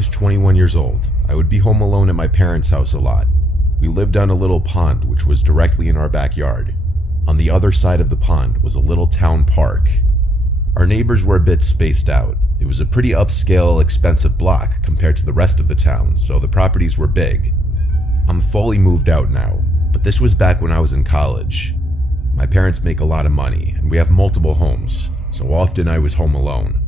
was 21 years old, I would be home alone at my parents' house a lot. We lived on a little pond which was directly in our backyard. On the other side of the pond was a little town park. Our neighbors were a bit spaced out. It was a pretty upscale, expensive block compared to the rest of the town, so the properties were big. I'm fully moved out now, but this was back when I was in college. My parents make a lot of money, and we have multiple homes, so often I was home alone.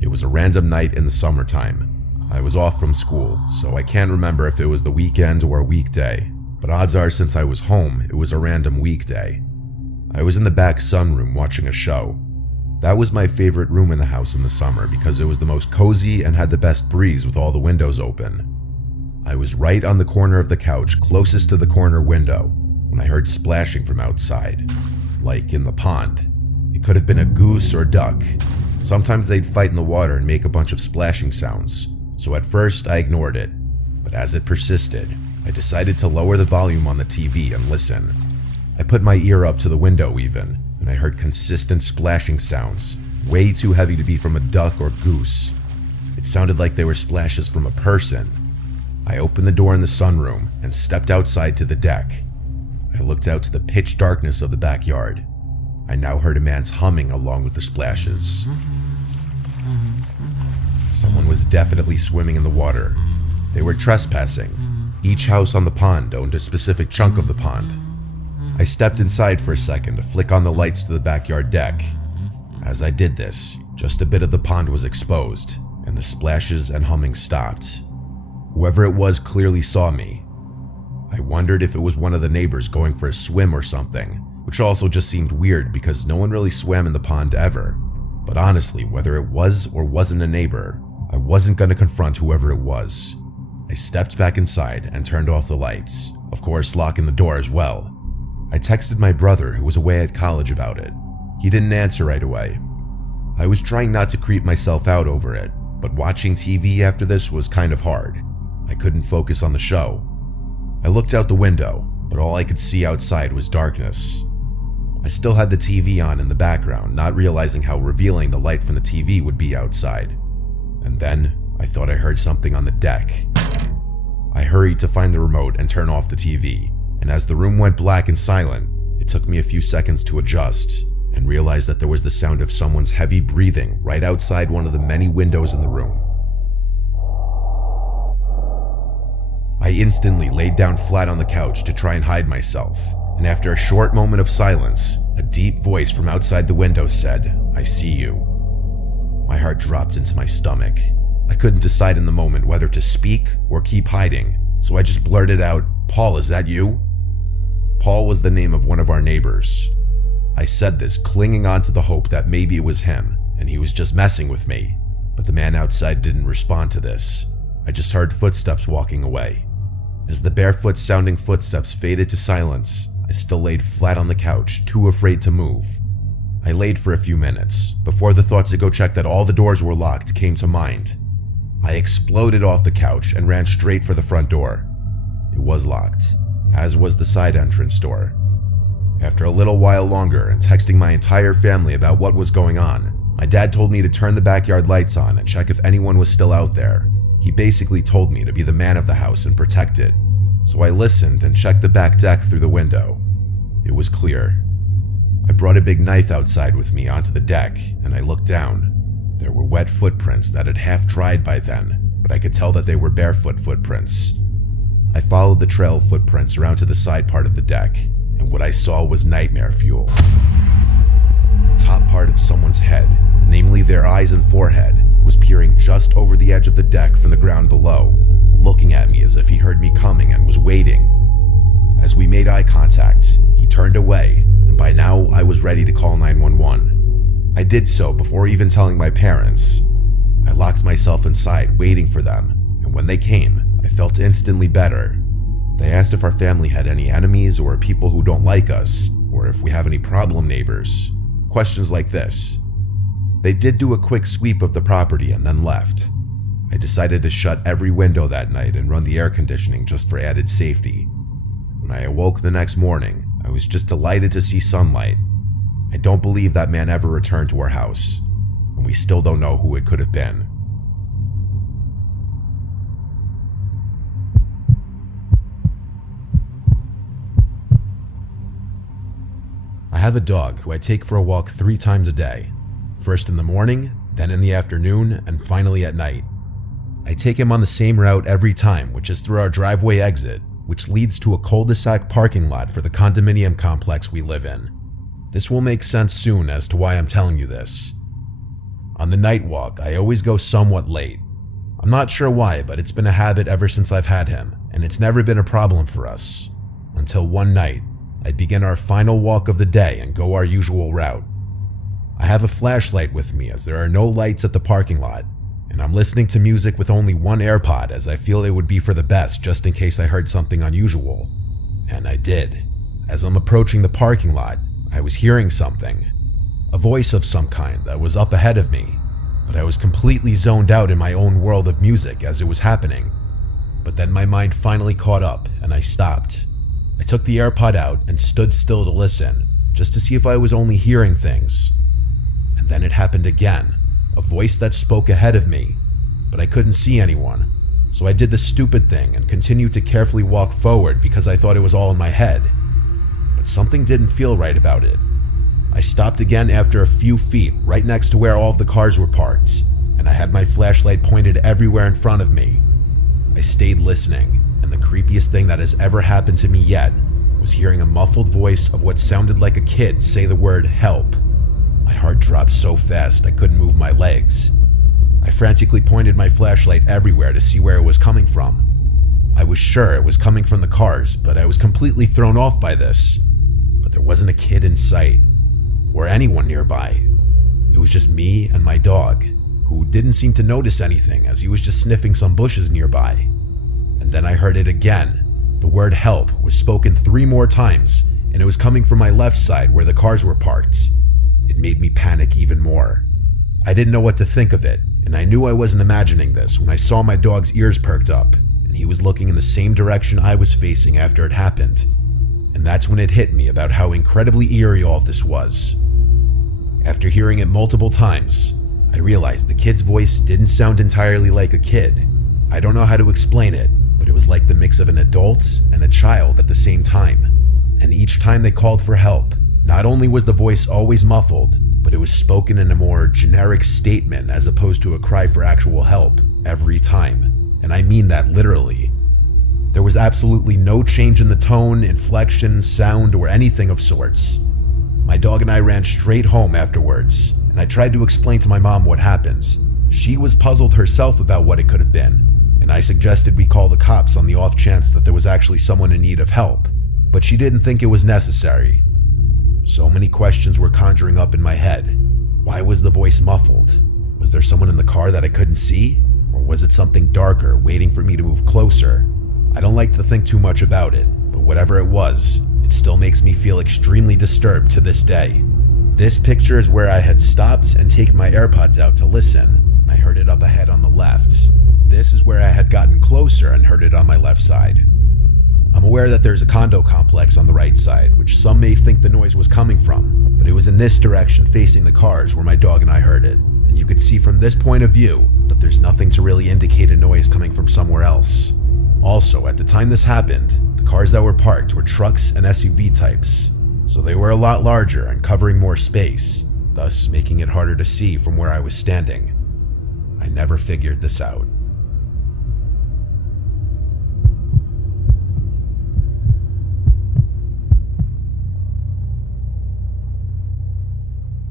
It was a random night in the summertime. I was off from school, so I can't remember if it was the weekend or a weekday, but odds are since I was home, it was a random weekday. I was in the back sunroom watching a show. That was my favorite room in the house in the summer because it was the most cozy and had the best breeze with all the windows open. I was right on the corner of the couch closest to the corner window when I heard splashing from outside, like in the pond. It could have been a goose or duck. Sometimes they'd fight in the water and make a bunch of splashing sounds, so at first I ignored it, but as it persisted, I decided to lower the volume on the TV and listen. I put my ear up to the window even, and I heard consistent splashing sounds, way too heavy to be from a duck or goose. It sounded like they were splashes from a person. I opened the door in the sunroom and stepped outside to the deck. I looked out to the pitch darkness of the backyard. I now heard a man's humming along with the splashes. Someone was definitely swimming in the water. They were trespassing. Each house on the pond owned a specific chunk of the pond. I stepped inside for a second to flick on the lights to the backyard deck. As I did this, just a bit of the pond was exposed, and the splashes and humming stopped. Whoever it was clearly saw me. I wondered if it was one of the neighbors going for a swim or something, which also just seemed weird because no one really swam in the pond ever. But honestly, whether it was or wasn't a neighbor, I wasn't going to confront whoever it was. I stepped back inside and turned off the lights, of course locking the door as well. I texted my brother who was away at college about it. He didn't answer right away. I was trying not to creep myself out over it, but watching TV after this was kind of hard. I couldn't focus on the show. I looked out the window, but all I could see outside was darkness. I still had the TV on in the background, not realizing how revealing the light from the TV would be outside. And then I thought I heard something on the deck. I hurried to find the remote and turn off the TV, and as the room went black and silent, it took me a few seconds to adjust and realize that there was the sound of someone's heavy breathing right outside one of the many windows in the room. I instantly laid down flat on the couch to try and hide myself, and after a short moment of silence, a deep voice from outside the window said, "I see you." My heart dropped into my stomach. I couldn't decide in the moment whether to speak or keep hiding, so I just blurted out, "Paul, is that you?" Paul was the name of one of our neighbors. I said this clinging on to the hope that maybe it was him, and he was just messing with me, but the man outside didn't respond to this. I just heard footsteps walking away. As the barefoot sounding footsteps faded to silence, I still laid flat on the couch, too afraid to move. I laid for a few minutes, before the thought to go check that all the doors were locked came to mind. I exploded off the couch and ran straight for the front door. It was locked, as was the side entrance door. After a little while longer and texting my entire family about what was going on, my dad told me to turn the backyard lights on and check if anyone was still out there. He basically told me to be the man of the house and protect it. So I listened and checked the back deck through the window. It was clear. I brought a big knife outside with me onto the deck, and I looked down. There were wet footprints that had half dried by then, but I could tell that they were barefoot footprints. I followed the trail of footprints around to the side part of the deck, and what I saw was nightmare fuel. The top part of someone's head, namely their eyes and forehead, was peering just over the edge of the deck from the ground below, looking at me as if he heard me coming and was waiting. As we made eye contact, he turned away, and by now I was ready to call 911. I did so before even telling my parents. I locked myself inside waiting for them, and when they came, I felt instantly better. They asked if our family had any enemies or people who don't like us, or if we have any problem neighbors. Questions like this. They did do a quick sweep of the property and then left. I decided to shut every window that night and run the air conditioning just for added safety. When I awoke the next morning, I was just delighted to see sunlight. I don't believe that man ever returned to our house, and we still don't know who it could have been. have a dog who I take for a walk 3 times a day. First in the morning, then in the afternoon, and finally at night. I take him on the same route every time, which is through our driveway exit, which leads to a cul-de-sac parking lot for the condominium complex we live in. This will make sense soon as to why I'm telling you this. On the night walk, I always go somewhat late. I'm not sure why, but it's been a habit ever since I've had him, and it's never been a problem for us. Until one night, I begin our final walk of the day and go our usual route. I have a flashlight with me as there are no lights at the parking lot, and I'm listening to music with only one AirPod as I feel it would be for the best just in case I heard something unusual. And I did. As I'm approaching the parking lot, I was hearing something. A voice of some kind that was up ahead of me, but I was completely zoned out in my own world of music as it was happening. But then my mind finally caught up and I stopped. I took the AirPod out and stood still to listen, just to see if I was only hearing things. And then it happened again, a voice that spoke ahead of me, but I couldn't see anyone. So I did the stupid thing and continued to carefully walk forward because I thought it was all in my head. But something didn't feel right about it. I stopped again after a few feet right next to where all of the cars were parked, and I had my flashlight pointed everywhere in front of me. I stayed listening, and the creepiest thing that has ever happened to me yet was hearing a muffled voice of what sounded like a kid say the word help. My heart dropped so fast I couldn't move my legs. I frantically pointed my flashlight everywhere to see where it was coming from. I was sure it was coming from the cars, but I was completely thrown off by this. But there wasn't a kid in sight, or anyone nearby. It was just me and my dog, who didn't seem to notice anything as he was just sniffing some bushes nearby. And then I heard it again. The word help was spoken 3 more times, and it was coming from my left side where the cars were parked. It made me panic even more. I didn't know what to think of it, and I knew I wasn't imagining this when I saw my dog's ears perked up, and he was looking in the same direction I was facing after it happened. And that's when it hit me about how incredibly eerie all of this was. After hearing it multiple times, I realized the kid's voice didn't sound entirely like a kid. I don't know how to explain it, but it was like the mix of an adult and a child at the same time. And each time they called for help, not only was the voice always muffled, but it was spoken in a more generic statement as opposed to a cry for actual help every time. And I mean that literally. There was absolutely no change in the tone, inflection, sound, or anything of sorts. My dog and I ran straight home afterwards, and I tried to explain to my mom what happened. She was puzzled herself about what it could have been, and I suggested we call the cops on the off chance that there was actually someone in need of help, but she didn't think it was necessary. So many questions were conjuring up in my head. Why was the voice muffled? Was there someone in the car that I couldn't see? Or was it something darker waiting for me to move closer? I don't like to think too much about it, but whatever it was, it still makes me feel extremely disturbed to this day. This picture is where I had stopped and taken my AirPods out to listen, and I heard it up ahead on the left. This is where I had gotten closer and heard it on my left side. I'm aware that there's a condo complex on the right side, which some may think the noise was coming from, but it was in this direction facing the cars where my dog and I heard it, and you could see from this point of view that there's nothing to really indicate a noise coming from somewhere else. Also, at the time this happened, the cars that were parked were trucks and SUV types, so they were a lot larger and covering more space, thus making it harder to see from where I was standing. I never figured this out.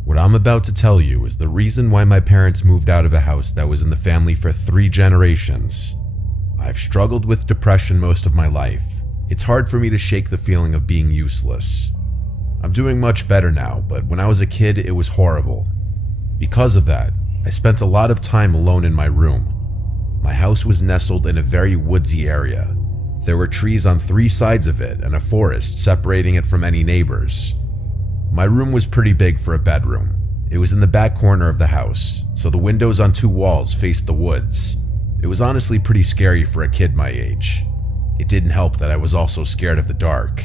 What I'm about to tell you is the reason why my parents moved out of a house that was in the family for 3 generations. I've struggled with depression most of my life. It's hard for me to shake the feeling of being useless. I'm doing much better now, but when I was a kid, it was horrible. Because of that, I spent a lot of time alone in my room. My house was nestled in a very woodsy area. There were trees on 3 sides of it and a forest separating it from any neighbors. My room was pretty big for a bedroom. It was in the back corner of the house, so the windows on 2 walls faced the woods. It was honestly pretty scary for a kid my age. It didn't help that I was also scared of the dark.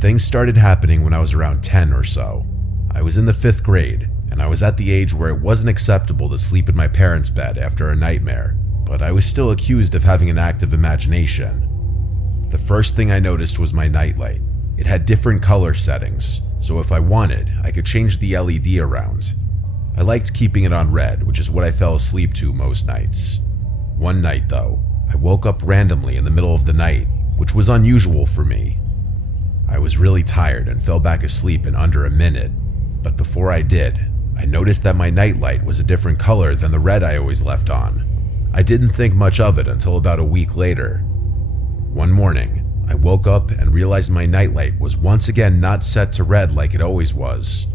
Things started happening when I was around 10 or so. I was in the 5th grade, and I was at the age where it wasn't acceptable to sleep in my parents' bed after a nightmare, but I was still accused of having an active imagination. The first thing I noticed was my nightlight. It had different color settings, so if I wanted, I could change the LED around. I liked keeping it on red, which is what I fell asleep to most nights. One night though, I woke up randomly in the middle of the night, which was unusual for me. I was really tired and fell back asleep in under a minute, but before I did, I noticed that my nightlight was a different color than the red I always left on. I didn't think much of it until about a week later. One morning, I woke up and realized my nightlight was once again not set to red like it always was.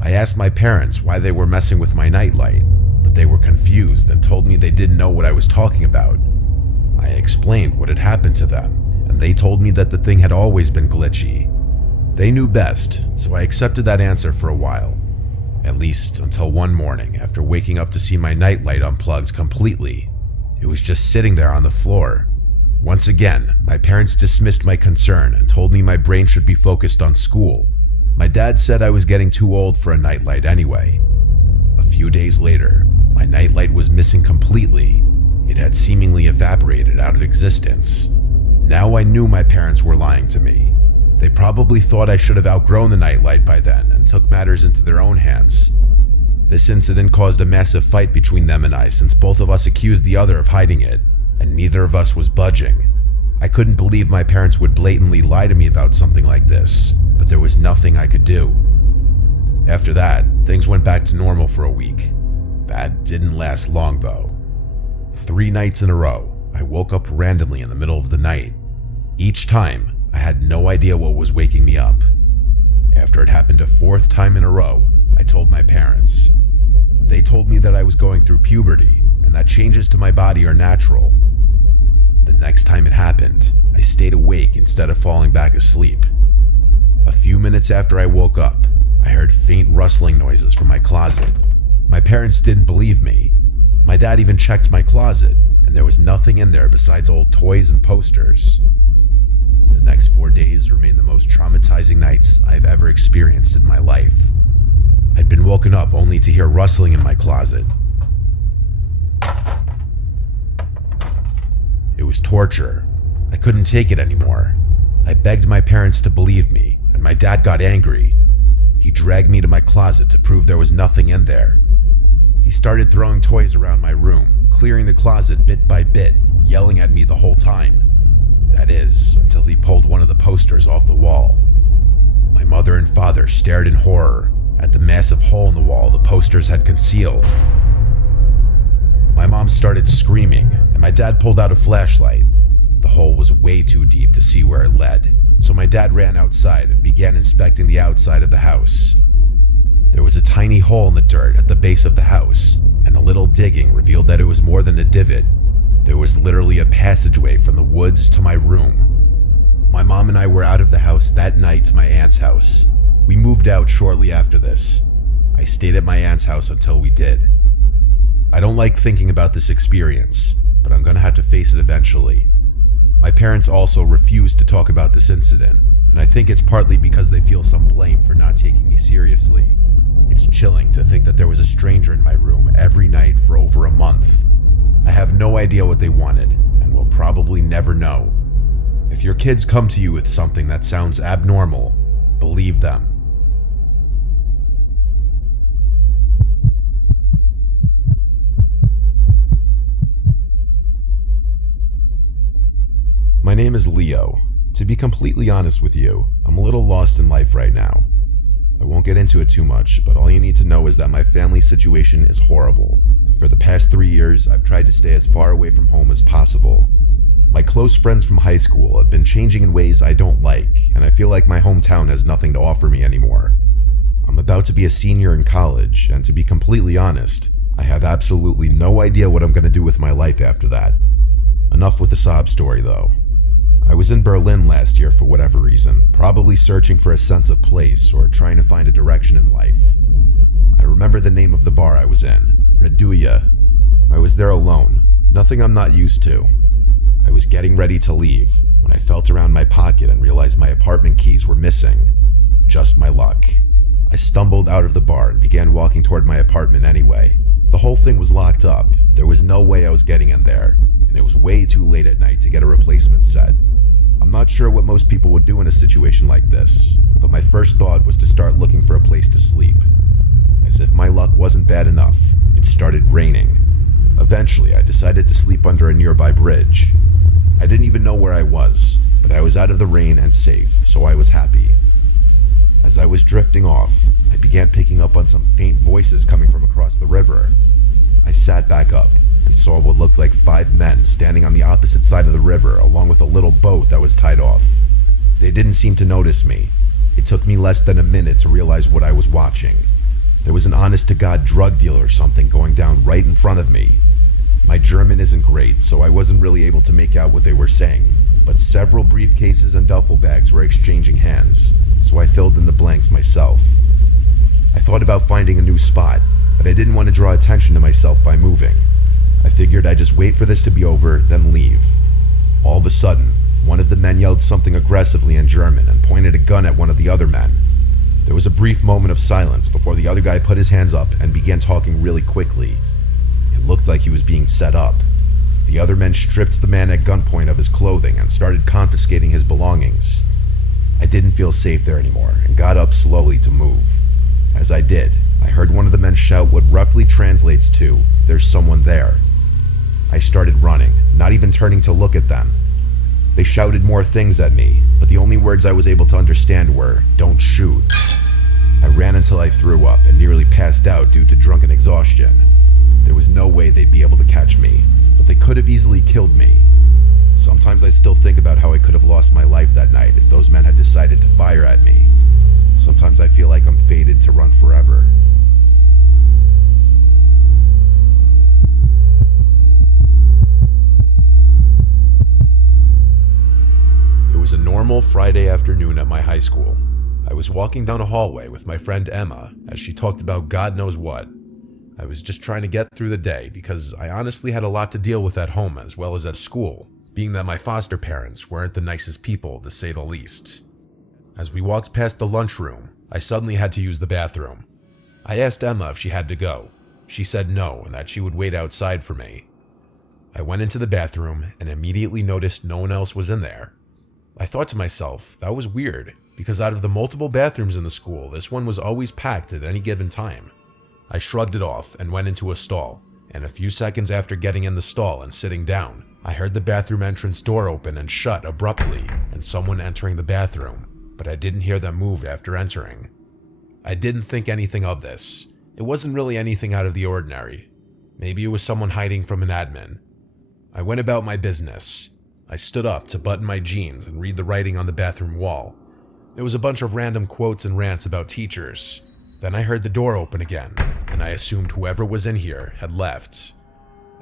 I asked my parents why they were messing with my nightlight, but they were confused and told me they didn't know what I was talking about. I explained what had happened to them, and they told me that the thing had always been glitchy. They knew best, so I accepted that answer for a while. At least until one morning after waking up to see my nightlight unplugged completely. It was just sitting there on the floor. Once again, my parents dismissed my concern and told me my brain should be focused on school. My dad said I was getting too old for a nightlight anyway. A few days later, my nightlight was missing completely. It had seemingly evaporated out of existence. Now I knew my parents were lying to me. They probably thought I should have outgrown the nightlight by then and took matters into their own hands. This incident caused a massive fight between them and I, since both of us accused the other of hiding it, and neither of us was budging. I couldn't believe my parents would blatantly lie to me about something like this, but there was nothing I could do. After that, things went back to normal for a week. That didn't last long though. 3 nights in a row, I woke up randomly in the middle of the night. Each time, I had no idea what was waking me up. After it happened a 4th time in a row, I told my parents. They told me that I was going through puberty and that changes to my body are natural. The next time it happened, I stayed awake instead of falling back asleep. A few minutes after I woke up, I heard faint rustling noises from my closet. My parents didn't believe me. My dad even checked my closet, and there was nothing in there besides old toys and posters. The next 4 days remained the most traumatizing nights I've ever experienced in my life. I'd been woken up only to hear rustling in my closet. It was torture. I couldn't take it anymore. I begged my parents to believe me, and my dad got angry. He dragged me to my closet to prove there was nothing in there. He started throwing toys around my room, clearing the closet bit by bit, yelling at me the whole time. That is, until he pulled one of the posters off the wall. My mother and father stared in horror at the massive hole in the wall the posters had concealed. My mom started screaming, and my dad pulled out a flashlight. The hole was way too deep to see where it led, so my dad ran outside and began inspecting the outside of the house. There was a tiny hole in the dirt at the base of the house, and a little digging revealed that it was more than a divot. There was literally a passageway from the woods to my room. My mom and I were out of the house that night to my aunt's house. We moved out shortly after this. I stayed at my aunt's house until we did. I don't like thinking about this experience, but I'm gonna have to face it eventually. My parents also refused to talk about this incident, and I think it's partly because they feel some blame for not taking me seriously. It's chilling to think that there was a stranger in my room every night for over a month. I have no idea what they wanted, and will probably never know. If your kids come to you with something that sounds abnormal, believe them. My name is Leo. To be completely honest with you, I'm a little lost in life right now. I won't get into it too much, but all you need to know is that my family situation is horrible. For the past 3 years, I've tried to stay as far away from home as possible. My close friends from high school have been changing in ways I don't like, and I feel like my hometown has nothing to offer me anymore. I'm about to be a senior in college, and to be completely honest, I have absolutely no idea what I'm going to do with my life after that. Enough with the sob story though. I was in Berlin last year for whatever reason, probably searching for a sense of place or trying to find a direction in life. I remember the name of the bar I was in, Reduya. I was there alone, nothing I'm not used to. I was getting ready to leave when I felt around my pocket and realized my apartment keys were missing. Just my luck. I stumbled out of the bar and began walking toward my apartment anyway. The whole thing was locked up. There was no way I was getting in there, and it was way too late at night to get a replacement set. I'm not sure what most people would do in a situation like this, but my first thought was to start looking for a place to sleep. As if my luck wasn't bad enough, it started raining. Eventually, I decided to sleep under a nearby bridge. I didn't even know where I was, but I was out of the rain and safe, so I was happy. As I was drifting off, I began picking up on some faint voices coming from across the river. I sat back up and saw what looked like 5 men standing on the opposite side of the river along with a little boat that was tied off. They didn't seem to notice me. It took me less than a minute to realize what I was watching. There was an honest-to-God drug dealer or something going down right in front of me. My German isn't great, so I wasn't really able to make out what they were saying, but several briefcases and duffel bags were exchanging hands, so I filled in the blanks myself. I thought about finding a new spot, but I didn't want to draw attention to myself by moving. I figured I'd just wait for this to be over, then leave. All of a sudden, one of the men yelled something aggressively in German and pointed a gun at one of the other men. There was a brief moment of silence before the other guy put his hands up and began talking really quickly. It looked like he was being set up. The other men stripped the man at gunpoint of his clothing and started confiscating his belongings. I didn't feel safe there anymore and got up slowly to move. As I did, I heard one of the men shout what roughly translates to, "There's someone there." I started running, not even turning to look at them. They shouted more things at me, but the only words I was able to understand were, "Don't shoot." I ran until I threw up and nearly passed out due to drunken exhaustion. There was no way they'd be able to catch me, but they could have easily killed me. Sometimes I still think about how I could have lost my life that night if those men had decided to fire at me. Sometimes I feel like I'm fated to run forever. It was a normal Friday afternoon at my high school. I was walking down a hallway with my friend Emma as she talked about God knows what. I was just trying to get through the day because I honestly had a lot to deal with at home as well as at school, being that my foster parents weren't the nicest people to say the least. As we walked past the lunchroom, I suddenly had to use the bathroom. I asked Emma if she had to go. She said no and that she would wait outside for me. I went into the bathroom and immediately noticed no one else was in there. I thought to myself, that was weird, because out of the multiple bathrooms in the school, this one was always packed at any given time. I shrugged it off and went into a stall, and a few seconds after getting in the stall and sitting down, I heard the bathroom entrance door open and shut abruptly and someone entering the bathroom, but I didn't hear them move after entering. I didn't think anything of this. It wasn't really anything out of the ordinary. Maybe it was someone hiding from an admin. I went about my business. I stood up to button my jeans and read the writing on the bathroom wall. There was a bunch of random quotes and rants about teachers. Then I heard the door open again, and I assumed whoever was in here had left.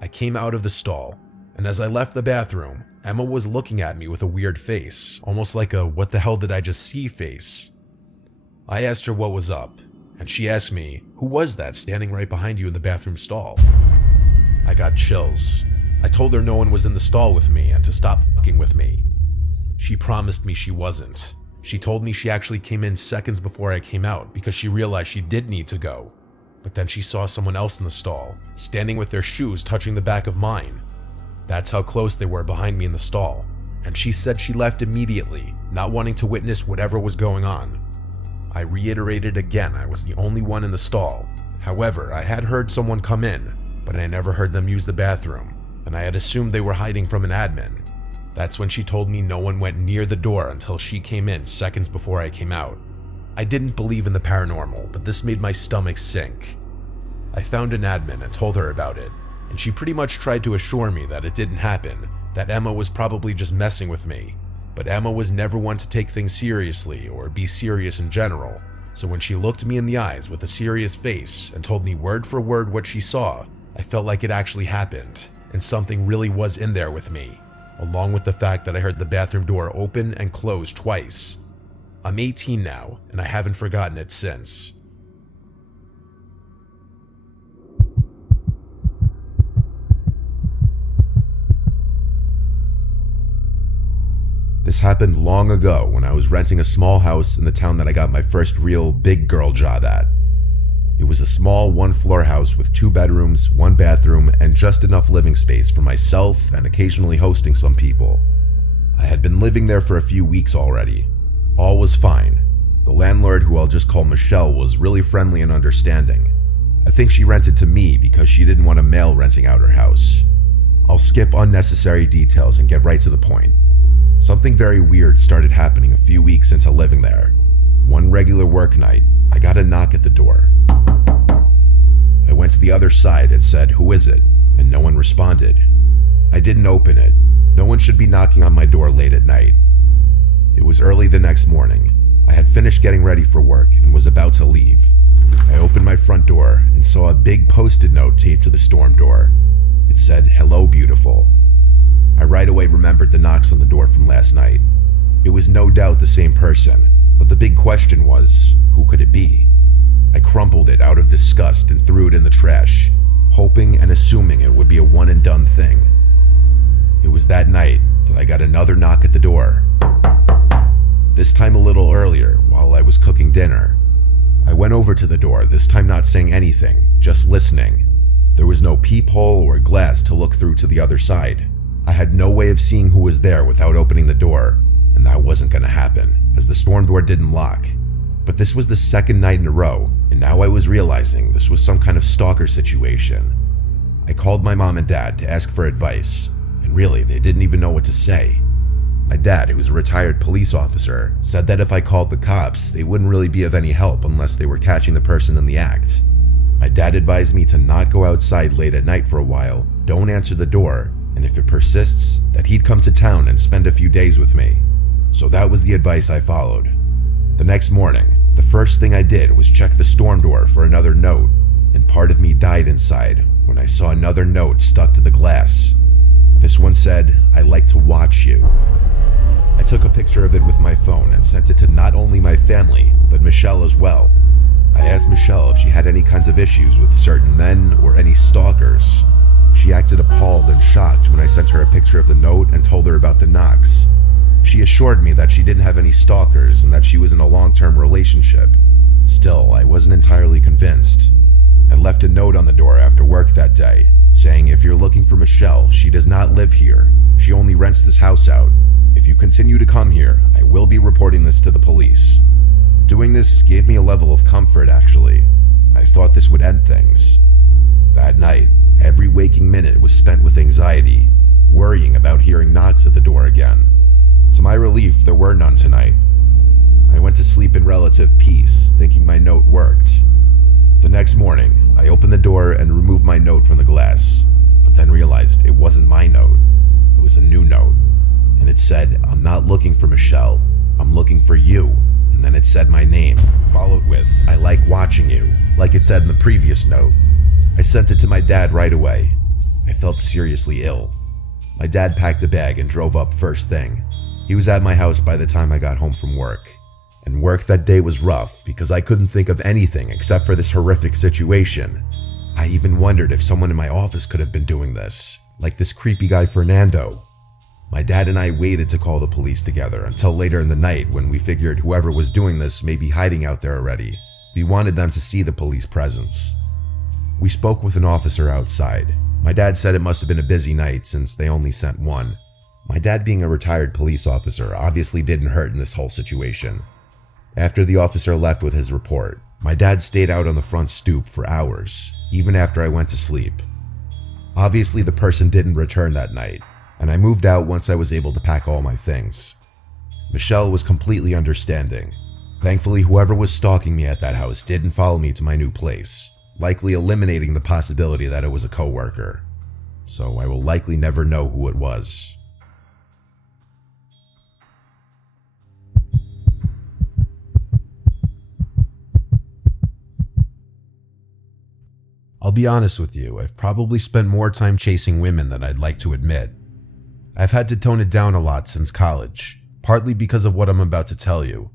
I came out of the stall, and as I left the bathroom, Emma was looking at me with a weird face, almost like a "what the hell did I just see" face. I asked her what was up, and she asked me, "Who was that standing right behind you in the bathroom stall?" I got chills. I told her no one was in the stall with me and to stop fucking with me. She promised me she wasn't. She told me she actually came in seconds before I came out because she realized she did need to go. But then she saw someone else in the stall, standing with their shoes touching the back of mine. That's how close they were behind me in the stall. And she said she left immediately, not wanting to witness whatever was going on. I reiterated again I was the only one in the stall. However, I had heard someone come in, but I never heard them use the bathroom, and I had assumed they were hiding from an admin. That's when she told me no one went near the door until she came in seconds before I came out. I didn't believe in the paranormal, but this made my stomach sink. I found an admin and told her about it, and she pretty much tried to assure me that it didn't happen, that Emma was probably just messing with me. But Emma was never one to take things seriously or be serious in general, so when she looked me in the eyes with a serious face and told me word for word what she saw, I felt like it actually happened, and something really was in there with me, along with the fact that I heard the bathroom door open and close twice. I'm 18 now, and I haven't forgotten it since. This happened long ago when I was renting a small house in the town that I got my first real big girl job at. It was a small one-floor house with 2 bedrooms, 1 bathroom, and just enough living space for myself and occasionally hosting some people. I had been living there for a few weeks already. All was fine. The landlord, who I'll just call Michelle, was really friendly and understanding. I think she rented to me because she didn't want a male renting out her house. I'll skip unnecessary details and get right to the point. Something very weird started happening a few weeks into living there. One regular work night, I got a knock at the door. I went to the other side and said, "Who is it?" and no one responded. I didn't open it. No one should be knocking on my door late at night. It was early the next morning. I had finished getting ready for work and was about to leave. I opened my front door and saw a big post-it note taped to the storm door. It said, "Hello, beautiful." I right away remembered the knocks on the door from last night. It was no doubt the same person, but the big question was, who could it be? I crumpled it out of disgust and threw it in the trash, hoping and assuming it would be a one-and-done thing. It was that night that I got another knock at the door. This time a little earlier, while I was cooking dinner. I went over to the door, this time not saying anything, just listening. There was no peephole or glass to look through to the other side. I had no way of seeing who was there without opening the door, and that wasn't going to happen, as the storm door didn't lock. But this was the second night in a row, and now I was realizing this was some kind of stalker situation. I called my mom and dad to ask for advice, and really, they didn't even know what to say. My dad, who was a retired police officer, said that if I called the cops, they wouldn't really be of any help unless they were catching the person in the act. My dad advised me to not go outside late at night for a while, don't answer the door, and if it persists, that he'd come to town and spend a few days with me. So that was the advice I followed. The next morning, the first thing I did was check the storm door for another note, and part of me died inside when I saw another note stuck to the glass. This one said, "I like to watch you." I took a picture of it with my phone and sent it to not only my family, but Michelle as well. I asked Michelle if she had any kinds of issues with certain men or any stalkers. She acted appalled and shocked when I sent her a picture of the note and told her about the knocks. She assured me that she didn't have any stalkers and that she was in a long-term relationship. Still, I wasn't entirely convinced. I left a note on the door after work that day, saying if you're looking for Michelle, she does not live here. She only rents this house out. If you continue to come here, I will be reporting this to the police. Doing this gave me a level of comfort, actually. I thought this would end things. That night, every waking minute was spent with anxiety, worrying about hearing knocks at the door again. To my relief, there were none tonight. I went to sleep in relative peace, thinking my note worked. The next morning, I opened the door and removed my note from the glass, but then realized it wasn't my note. It was a new note, and it said, "I'm not looking for Michelle, I'm looking for you." And then it said my name, followed with, "I like watching you," like it said in the previous note. I sent it to my dad right away. I felt seriously ill. My dad packed a bag and drove up first thing. He was at my house by the time I got home from work. And work that day was rough because I couldn't think of anything except for this horrific situation. I even wondered if someone in my office could have been doing this, like this creepy guy Fernando. My dad and I waited to call the police together until later in the night when we figured whoever was doing this may be hiding out there already. We wanted them to see the police presence. We spoke with an officer outside. My dad said it must have been a busy night since they only sent one. My dad, being a retired police officer, obviously didn't hurt in this whole situation. After the officer left with his report, my dad stayed out on the front stoop for hours, even after I went to sleep. Obviously, the person didn't return that night, and I moved out once I was able to pack all my things. Michelle was completely understanding. Thankfully, whoever was stalking me at that house didn't follow me to my new place, likely eliminating the possibility that it was a coworker. So I will likely never know who it was. I'll be honest with you, I've probably spent more time chasing women than I'd like to admit. I've had to tone it down a lot since college, partly because of what I'm about to tell you.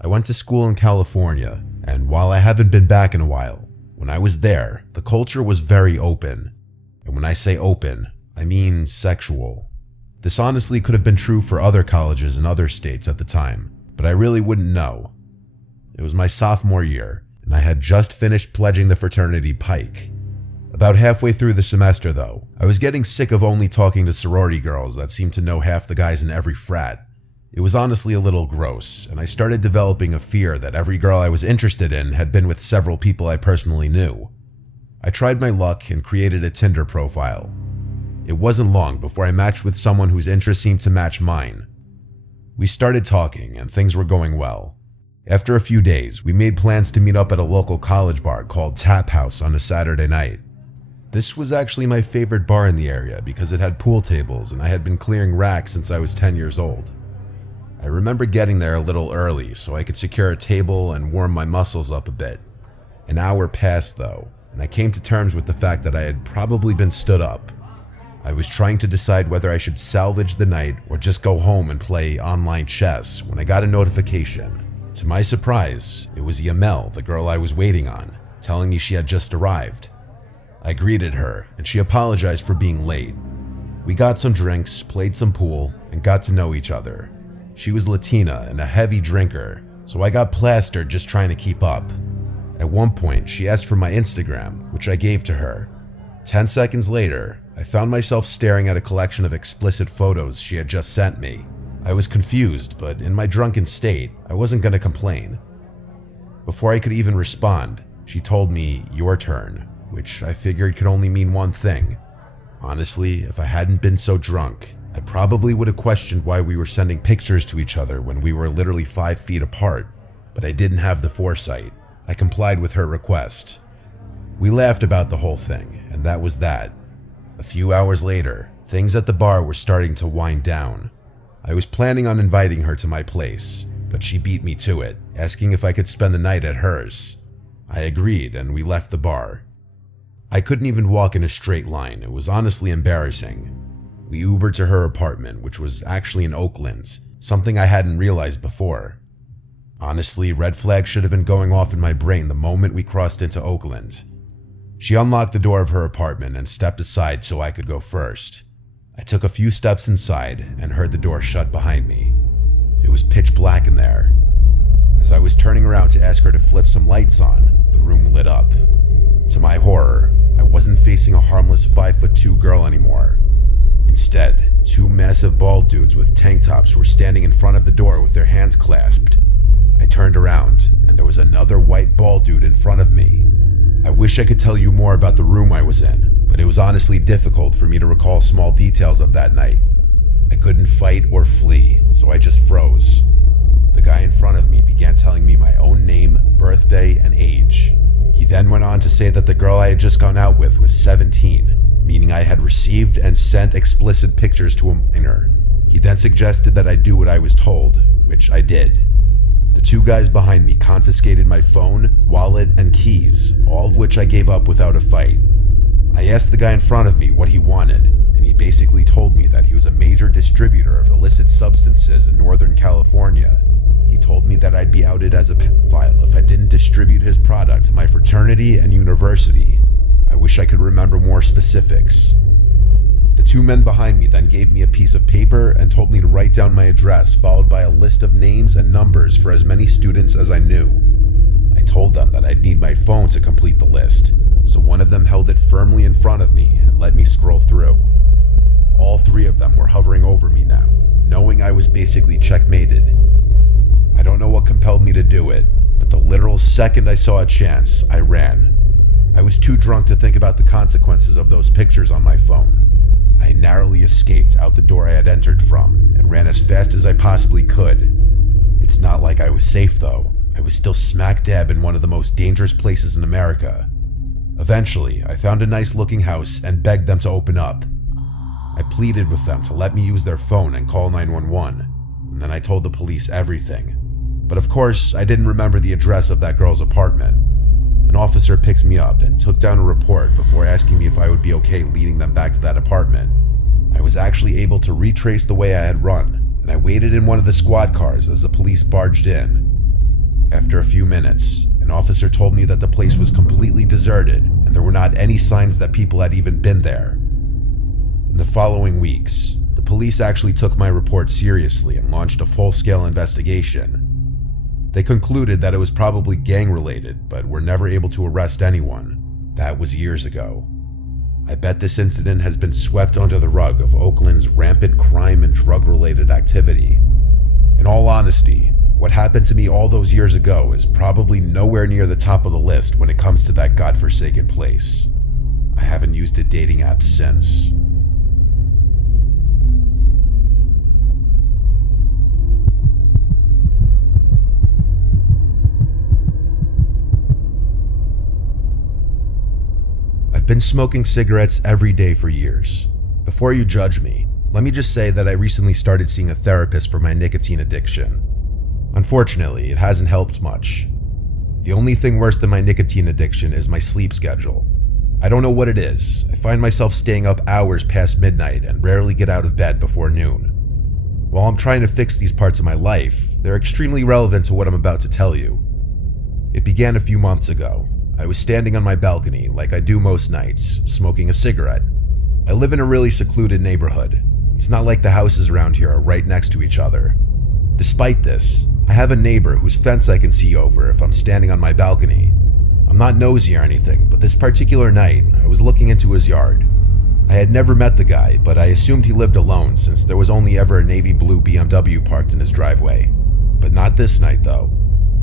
I went to school in California, and while I haven't been back in a while, when I was there, the culture was very open. And when I say open, I mean sexual. This honestly could have been true for other colleges in other states at the time, but I really wouldn't know. It was my sophomore year, and I had just finished pledging the fraternity Pike. About halfway through the semester though, I was getting sick of only talking to sorority girls that seemed to know half the guys in every frat. It was honestly a little gross, and I started developing a fear that every girl I was interested in had been with several people I personally knew. I tried my luck and created a Tinder profile. It wasn't long before I matched with someone whose interests seemed to match mine. We started talking and things were going well. After a few days, we made plans to meet up at a local college bar called Tap House on a Saturday night. This was actually my favorite bar in the area because it had pool tables and I had been clearing racks since I was 10 years old. I remember getting there a little early so I could secure a table and warm my muscles up a bit. An hour passed though, and I came to terms with the fact that I had probably been stood up. I was trying to decide whether I should salvage the night or just go home and play online chess when I got a notification. To my surprise, it was Yamel, the girl I was waiting on, telling me she had just arrived. I greeted her, and she apologized for being late. We got some drinks, played some pool, and got to know each other. She was Latina and a heavy drinker, so I got plastered just trying to keep up. At one point, she asked for my Instagram, which I gave to her. 10 seconds later, I found myself staring at a collection of explicit photos she had just sent me. I was confused, but in my drunken state, I wasn't going to complain. Before I could even respond, she told me, "Your turn," which I figured could only mean one thing. Honestly, if I hadn't been so drunk, I probably would have questioned why we were sending pictures to each other when we were literally 5 feet apart, but I didn't have the foresight. I complied with her request. We laughed about the whole thing, and that was that. A few hours later, things at the bar were starting to wind down. I was planning on inviting her to my place, but she beat me to it, asking if I could spend the night at hers. I agreed, and we left the bar. I couldn't even walk in a straight line. It was honestly embarrassing. We Ubered to her apartment, which was actually in Oakland, something I hadn't realized before. Honestly, red flags should have been going off in my brain the moment we crossed into Oakland. She unlocked the door of her apartment and stepped aside so I could go first. I took a few steps inside and heard the door shut behind me. It was pitch black in there. As I was turning around to ask her to flip some lights on, the room lit up. To my horror, I wasn't facing a harmless 5'2" girl anymore. Instead, 2 massive bald dudes with tank tops were standing in front of the door with their hands clasped. I turned around, and there was another white bald dude in front of me. I wish I could tell you more about the room I was in, but it was honestly difficult for me to recall small details of that night. I couldn't fight or flee, so I just froze. The guy in front of me began telling me my own name, birthday, and age. He then went on to say that the girl I had just gone out with was 17, meaning I had received and sent explicit pictures to a minor. He then suggested that I do what I was told, which I did. The 2 guys behind me confiscated my phone, wallet, and keys, all of which I gave up without a fight. I asked the guy in front of me what he wanted, and he basically told me that he was a major distributor of illicit substances in Northern California. He told me that I'd be outed as a pedophile if I didn't distribute his product to my fraternity and university. I wish I could remember more specifics. The 2 men behind me then gave me a piece of paper and told me to write down my address, followed by a list of names and numbers for as many students as I knew. I told them that I'd need my phone to complete the list, so one of them held it firmly in front of me and let me scroll through. All 3 of them were hovering over me now, knowing I was basically checkmated. I don't know what compelled me to do it, but the literal second I saw a chance, I ran. I was too drunk to think about the consequences of those pictures on my phone. I narrowly escaped out the door I had entered from and ran as fast as I possibly could. It's not like I was safe though. I was still smack dab in one of the most dangerous places in America. Eventually, I found a nice looking house and begged them to open up. I pleaded with them to let me use their phone and call 911, and then I told the police everything. But of course, I didn't remember the address of that girl's apartment. An officer picked me up and took down a report before asking me if I would be okay leading them back to that apartment. I was actually able to retrace the way I had run, and I waited in one of the squad cars as the police barged in. After a few minutes, an officer told me that the place was completely deserted and there were not any signs that people had even been there. In the following weeks, the police actually took my report seriously and launched a full-scale investigation. They concluded that it was probably gang-related, but were never able to arrest anyone. That was years ago. I bet this incident has been swept under the rug of Oakland's rampant crime and drug-related activity. In all honesty, what happened to me all those years ago is probably nowhere near the top of the list when it comes to that godforsaken place. I haven't used a dating app since. I've been smoking cigarettes every day for years. Before you judge me, let me just say that I recently started seeing a therapist for my nicotine addiction. Unfortunately, it hasn't helped much. The only thing worse than my nicotine addiction is my sleep schedule. I don't know what it is. I find myself staying up hours past midnight and rarely get out of bed before noon. While I'm trying to fix these parts of my life, they're extremely relevant to what I'm about to tell you. It began a few months ago. I was standing on my balcony, like I do most nights, smoking a cigarette. I live in a really secluded neighborhood. It's not like the houses around here are right next to each other. Despite this, I have a neighbor whose fence I can see over if I'm standing on my balcony. I'm not nosy or anything, but this particular night, I was looking into his yard. I had never met the guy, but I assumed he lived alone since there was only ever a navy blue BMW parked in his driveway. But not this night, though.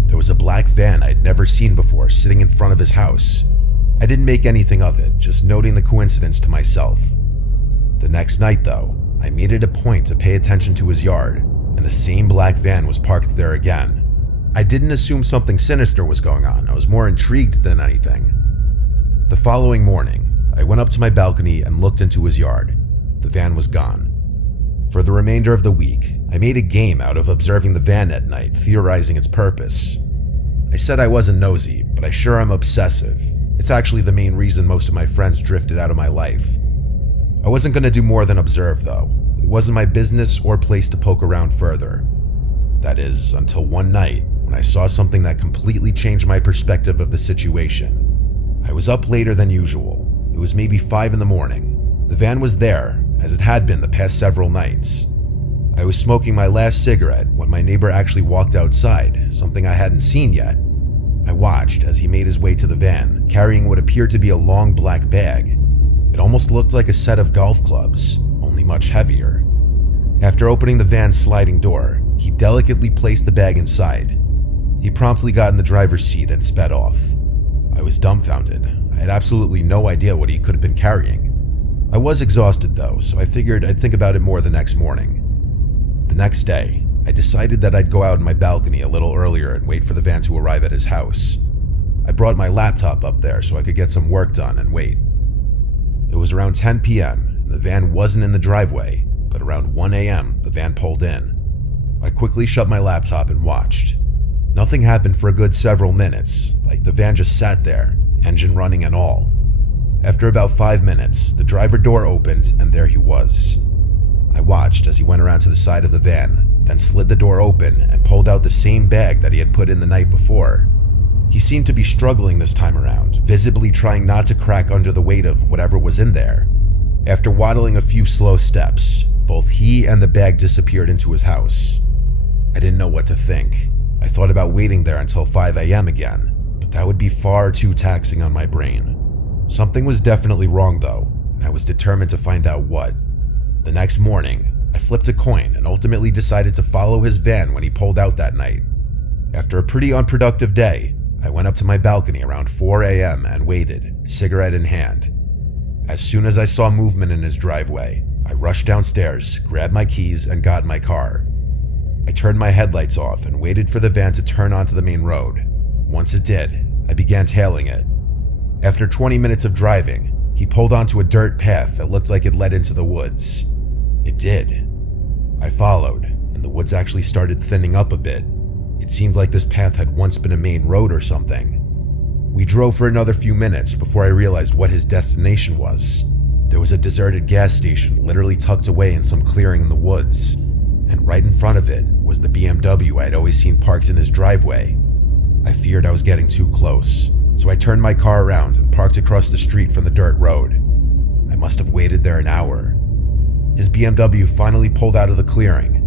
There was a black van I'd never seen before sitting in front of his house. I didn't make anything of it, just noting the coincidence to myself. The next night, though, I made it a point to pay attention to his yard, and the same black van was parked there again. I didn't assume something sinister was going on. I was more intrigued than anything. The following morning, I went up to my balcony and looked into his yard. The van was gone. For the remainder of the week, I made a game out of observing the van at night, theorizing its purpose. I said I wasn't nosy, but I sure am obsessive. It's actually the main reason most of my friends drifted out of my life. I wasn't going to do more than observe, though. It wasn't my business or place to poke around further. That is, until one night, when I saw something that completely changed my perspective of the situation. I was up later than usual. It was maybe 5 in the morning. The van was there, as it had been the past several nights. I was smoking my last cigarette when my neighbor actually walked outside, something I hadn't seen yet. I watched as he made his way to the van, carrying what appeared to be a long black bag. It almost looked like a set of golf clubs, only much heavier. After opening the van's sliding door, he delicately placed the bag inside. He promptly got in the driver's seat and sped off. I was dumbfounded. I had absolutely no idea what he could have been carrying. I was exhausted though, so I figured I'd think about it more the next morning. The next day, I decided that I'd go out on my balcony a little earlier and wait for the van to arrive at his house. I brought my laptop up there so I could get some work done and wait. It was around 10 p.m. and the van wasn't in the driveway, but around 1 a.m. the van pulled in. I quickly shut my laptop and watched. Nothing happened for a good several minutes, like the van just sat there, engine running and all. After about 5 minutes, the driver door opened and there he was. I watched as he went around to the side of the van, then slid the door open and pulled out the same bag that he had put in the night before. He seemed to be struggling this time around, visibly trying not to crack under the weight of whatever was in there. After waddling a few slow steps, both he and the bag disappeared into his house. I didn't know what to think. I thought about waiting there until 5 a.m. again, but that would be far too taxing on my brain. Something was definitely wrong though, and I was determined to find out what. The next morning, I flipped a coin and ultimately decided to follow his van when he pulled out that night. After a pretty unproductive day, I went up to my balcony around 4 a.m. and waited, cigarette in hand. As soon as I saw movement in his driveway, I rushed downstairs, grabbed my keys, and got in my car. I turned my headlights off and waited for the van to turn onto the main road. Once it did, I began tailing it. After 20 minutes of driving, he pulled onto a dirt path that looked like it led into the woods. It did. I followed, and the woods actually started thinning up a bit. It seemed like this path had once been a main road or something. We drove for another few minutes before I realized what his destination was. There was a deserted gas station literally tucked away in some clearing in the woods, and right in front of it was the BMW I'd always seen parked in his driveway. I feared I was getting too close, so I turned my car around and parked across the street from the dirt road. I must have waited there an hour. His BMW finally pulled out of the clearing.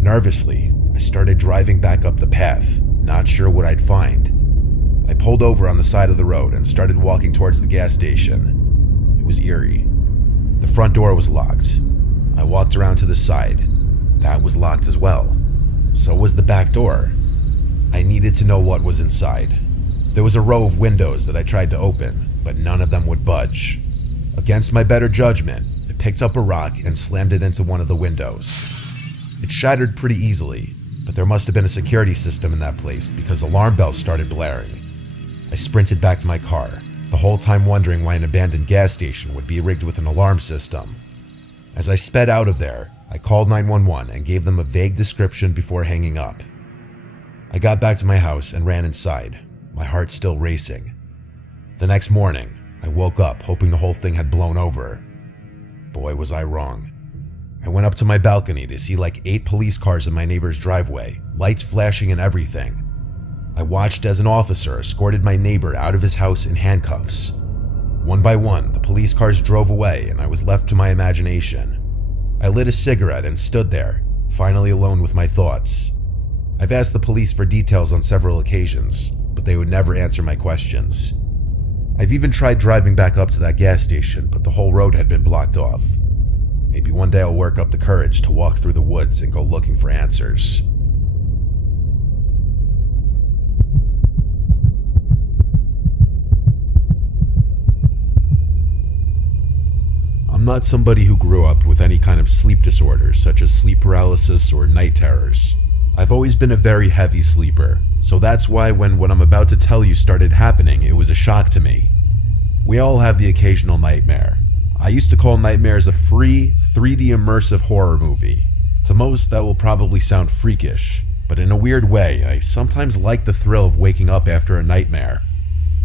Nervously, I started driving back up the path, not sure what I'd find. I pulled over on the side of the road and started walking towards the gas station. It was eerie. The front door was locked. I walked around to the side. That was locked as well. So was the back door. I needed to know what was inside. There was a row of windows that I tried to open, but none of them would budge. Against my better judgment, I picked up a rock and slammed it into one of the windows. It shattered pretty easily, but there must have been a security system in that place because alarm bells started blaring. I sprinted back to my car, the whole time wondering why an abandoned gas station would be rigged with an alarm system. As I sped out of there, I called 911 and gave them a vague description before hanging up. I got back to my house and ran inside, my heart still racing. The next morning, I woke up hoping the whole thing had blown over. Boy, was I wrong. I went up to my balcony to see like 8 police cars in my neighbor's driveway, lights flashing and everything. I watched as an officer escorted my neighbor out of his house in handcuffs. One by one, the police cars drove away and I was left to my imagination. I lit a cigarette and stood there, finally alone with my thoughts. I've asked the police for details on several occasions, but they would never answer my questions. I've even tried driving back up to that gas station, but the whole road had been blocked off. Maybe one day I'll work up the courage to walk through the woods and go looking for answers. I'm not somebody who grew up with any kind of sleep disorders, such as sleep paralysis or night terrors. I've always been a very heavy sleeper, so that's why when what I'm about to tell you started happening, it was a shock to me. We all have the occasional nightmare. I used to call nightmares a free, 3D immersive horror movie. To most, that will probably sound freakish, but in a weird way, I sometimes like the thrill of waking up after a nightmare.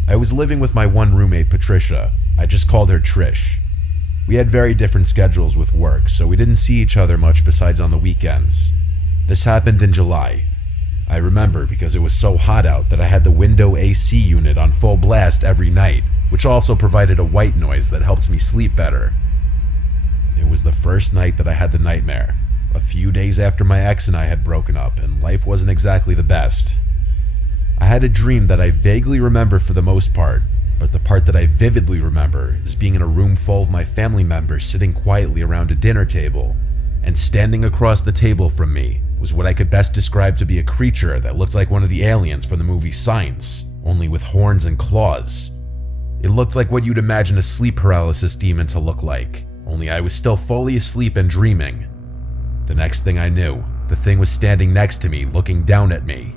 I was living with my one roommate, Patricia. I just called her Trish. We had very different schedules with work, so we didn't see each other much besides on the weekends. This happened in July. I remember because it was so hot out that I had the window AC unit on full blast every night, which also provided a white noise that helped me sleep better. It was the first night that I had the nightmare, a few days after my ex and I had broken up and life wasn't exactly the best. I had a dream that I vaguely remember for the most part, but the part that I vividly remember is being in a room full of my family members sitting quietly around a dinner table, and standing across the table from me was what I could best describe to be a creature that looked like one of the aliens from the movie Signs, only with horns and claws. It looked like what you'd imagine a sleep paralysis demon to look like, only I was still fully asleep and dreaming. The next thing I knew, the thing was standing next to me, looking down at me.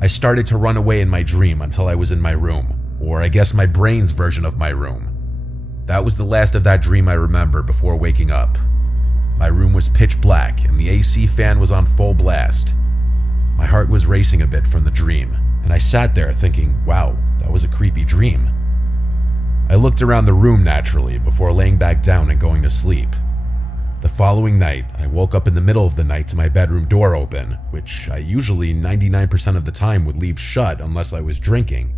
I started to run away in my dream until I was in my room, or I guess my brain's version of my room. That was the last of that dream I remember before waking up. My room was pitch black and the AC fan was on full blast. My heart was racing a bit from the dream, and I sat there thinking, wow, that was a creepy dream. I looked around the room naturally before laying back down and going to sleep. The following night, I woke up in the middle of the night to my bedroom door open, which I usually 99% of the time would leave shut unless I was drinking.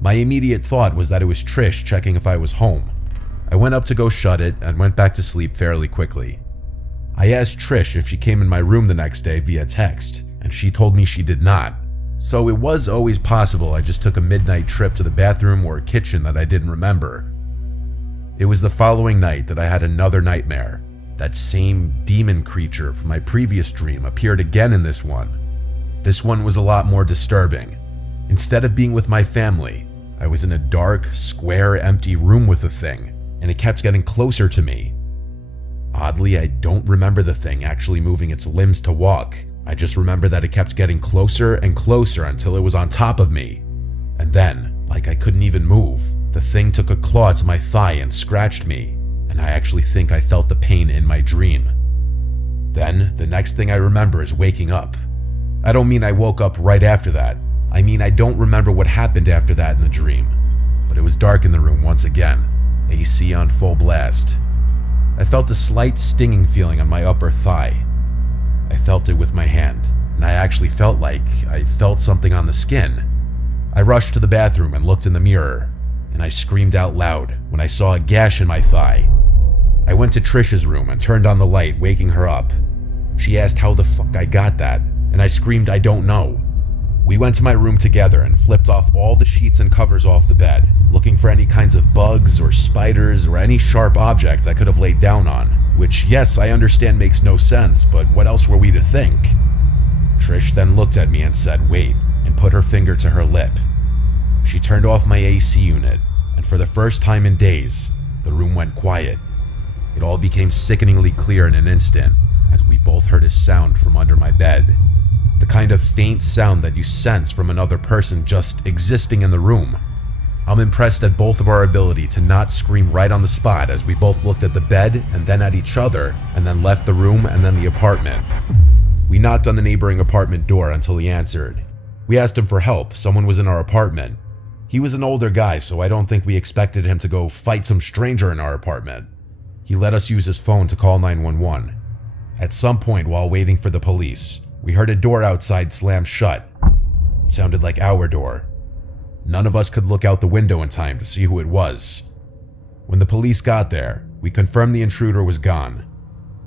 My immediate thought was that it was Trish checking if I was home. I went up to go shut it and went back to sleep fairly quickly. I asked Trish if she came in my room the next day via text, and she told me she did not. So it was always possible I just took a midnight trip to the bathroom or kitchen that I didn't remember. It was the following night that I had another nightmare. That same demon creature from my previous dream appeared again in this one. This one was a lot more disturbing. Instead of being with my family, I was in a dark, square, empty room with the thing, and it kept getting closer to me. Oddly, I don't remember the thing actually moving its limbs to walk. I just remember that it kept getting closer and closer until it was on top of me. And then, like I couldn't even move, the thing took a claw to my thigh and scratched me, and I actually think I felt the pain in my dream. Then, the next thing I remember is waking up. I don't mean I woke up right after that. I mean I don't remember what happened after that in the dream. But it was dark in the room once again, AC on full blast. I felt a slight stinging feeling on my upper thigh. I felt it with my hand, and I actually felt like I felt something on the skin. I rushed to the bathroom and looked in the mirror, and I screamed out loud when I saw a gash in my thigh. I went to Trish's room and turned on the light, waking her up. She asked how the fuck I got that, and I screamed I don't know. We went to my room together and flipped off all the sheets and covers off the bed, looking for any kinds of bugs or spiders or any sharp object I could have laid down on, which, yes, I understand makes no sense, but what else were we to think? Trish then looked at me and said, "Wait," and put her finger to her lip. She turned off my AC unit, and for the first time in days, the room went quiet. It all became sickeningly clear in an instant, as we both heard a sound from under my bed. The kind of faint sound that you sense from another person just existing in the room. I'm impressed at both of our ability to not scream right on the spot as we both looked at the bed and then at each other, and then left the room and then the apartment. We knocked on the neighboring apartment door until he answered. We asked him for help. Someone was in our apartment. He was an older guy, so I don't think we expected him to go fight some stranger in our apartment. He let us use his phone to call 911. At some point while waiting for the police, we heard a door outside slam shut. It sounded like our door. None of us could look out the window in time to see who it was. When the police got there, we confirmed the intruder was gone.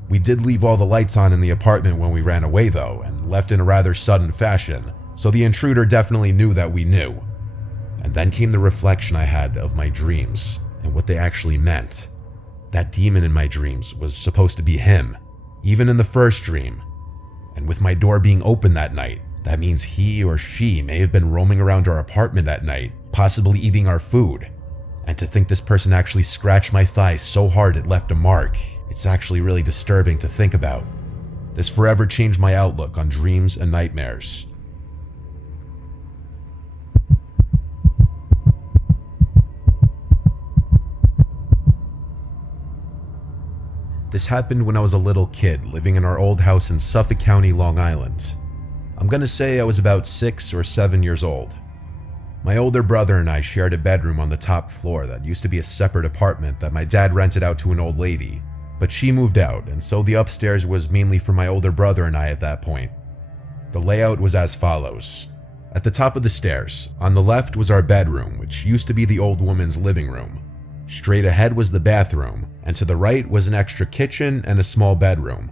We did leave all the lights on in the apartment when we ran away though, and left in a rather sudden fashion, so the intruder definitely knew that we knew. And then came the reflection I had of my dreams and what they actually meant. That demon in my dreams was supposed to be him, even in the first dream. And with my door being open that night, that means he or she may have been roaming around our apartment at night, possibly eating our food. And to think this person actually scratched my thigh so hard it left a mark, it's actually really disturbing to think about. This forever changed my outlook on dreams and nightmares. This happened when I was a little kid living in our old house in Suffolk County, Long Island. I'm gonna say I was about 6 or 7 years old. My older brother and I shared a bedroom on the top floor that used to be a separate apartment that my dad rented out to an old lady, but she moved out, and so the upstairs was mainly for my older brother and I at that point. The layout was as follows. At the top of the stairs, on the left was our bedroom, which used to be the old woman's living room. Straight ahead was the bathroom, and to the right was an extra kitchen and a small bedroom.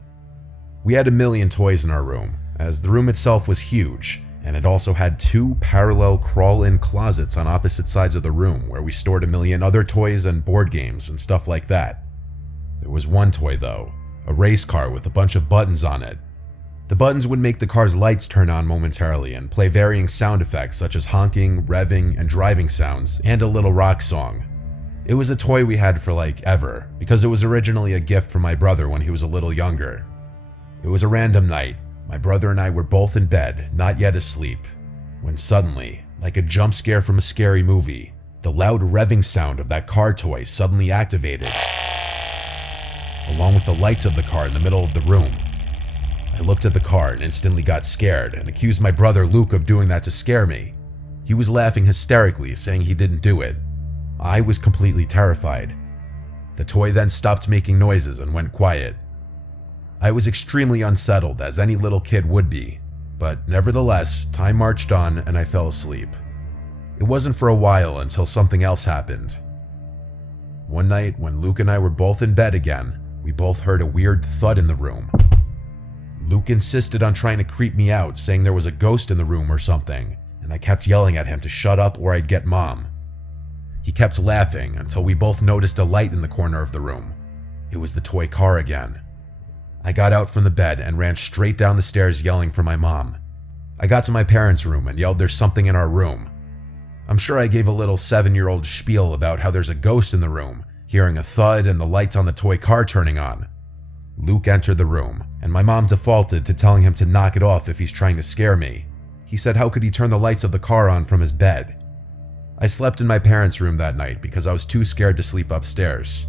We had a million toys in our room, as the room itself was huge, and it also had 2 parallel crawl-in closets on opposite sides of the room where we stored a million other toys and board games and stuff like that. There was one toy though, a race car with a bunch of buttons on it. The buttons would make the car's lights turn on momentarily and play varying sound effects such as honking, revving, and driving sounds, and a little rock song. It was a toy we had for like ever, because it was originally a gift from my brother when he was a little younger. It was a random night. My brother and I were both in bed, not yet asleep, when suddenly, like a jump scare from a scary movie, the loud revving sound of that car toy suddenly activated, along with the lights of the car in the middle of the room. I looked at the car and instantly got scared and accused my brother Luke of doing that to scare me. He was laughing hysterically, saying he didn't do it. I was completely terrified. The toy then stopped making noises and went quiet. I was extremely unsettled, as any little kid would be, but nevertheless, time marched on and I fell asleep. It wasn't for a while until something else happened. One night, when Luke and I were both in bed again, we both heard a weird thud in the room. Luke insisted on trying to creep me out, saying there was a ghost in the room or something, and I kept yelling at him to shut up or I'd get Mom. He kept laughing until we both noticed a light in the corner of the room. It was the toy car again. I got out from the bed and ran straight down the stairs yelling for my mom. I got to my parents' room and yelled there's something in our room. I'm sure I gave a little 7-year-old spiel about how there's a ghost in the room, hearing a thud and the lights on the toy car turning on. Luke entered the room, and my mom defaulted to telling him to knock it off if he's trying to scare me. He said how could he turn the lights of the car on from his bed? I slept in my parents' room that night because I was too scared to sleep upstairs.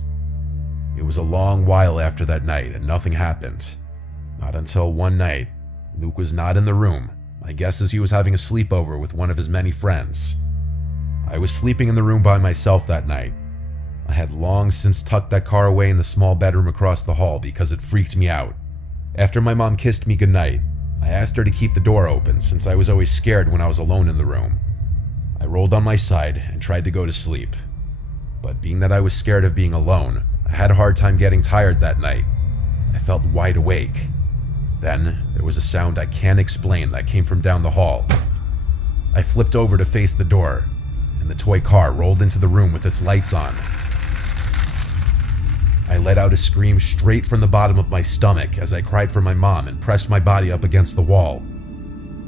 It was a long while after that night and nothing happened. Not until one night, Luke was not in the room. My guess is he was having a sleepover with one of his many friends. I was sleeping in the room by myself that night. I had long since tucked that car away in the small bedroom across the hall because it freaked me out. After my mom kissed me goodnight, I asked her to keep the door open since I was always scared when I was alone in the room. I rolled on my side and tried to go to sleep. But being that I was scared of being alone, I had a hard time getting tired that night. I felt wide awake. Then there was a sound I can't explain that came from down the hall. I flipped over to face the door, and the toy car rolled into the room with its lights on. I let out a scream straight from the bottom of my stomach as I cried for my mom and pressed my body up against the wall.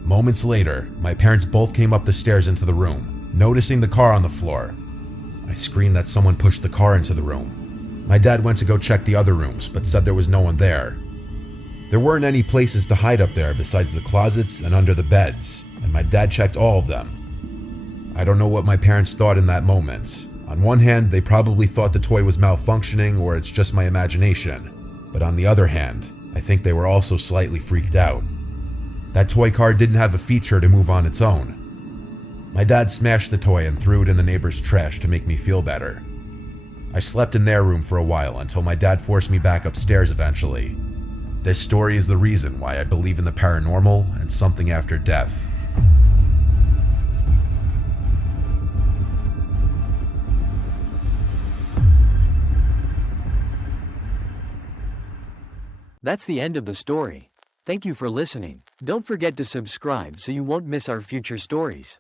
Moments later, my parents both came up the stairs into the room, noticing the car on the floor. I screamed that someone pushed the car into the room. My dad went to go check the other rooms, but said there was no one there. There weren't any places to hide up there besides the closets and under the beds, and my dad checked all of them. I don't know what my parents thought in that moment. On one hand, they probably thought the toy was malfunctioning or it's just my imagination. But on the other hand, I think they were also slightly freaked out. That toy car didn't have a feature to move on its own. My dad smashed the toy and threw it in the neighbor's trash to make me feel better. I slept in their room for a while until my dad forced me back upstairs eventually. This story is the reason why I believe in the paranormal and something after death. That's the end of the story. Thank you for listening. Don't forget to subscribe so you won't miss our future stories.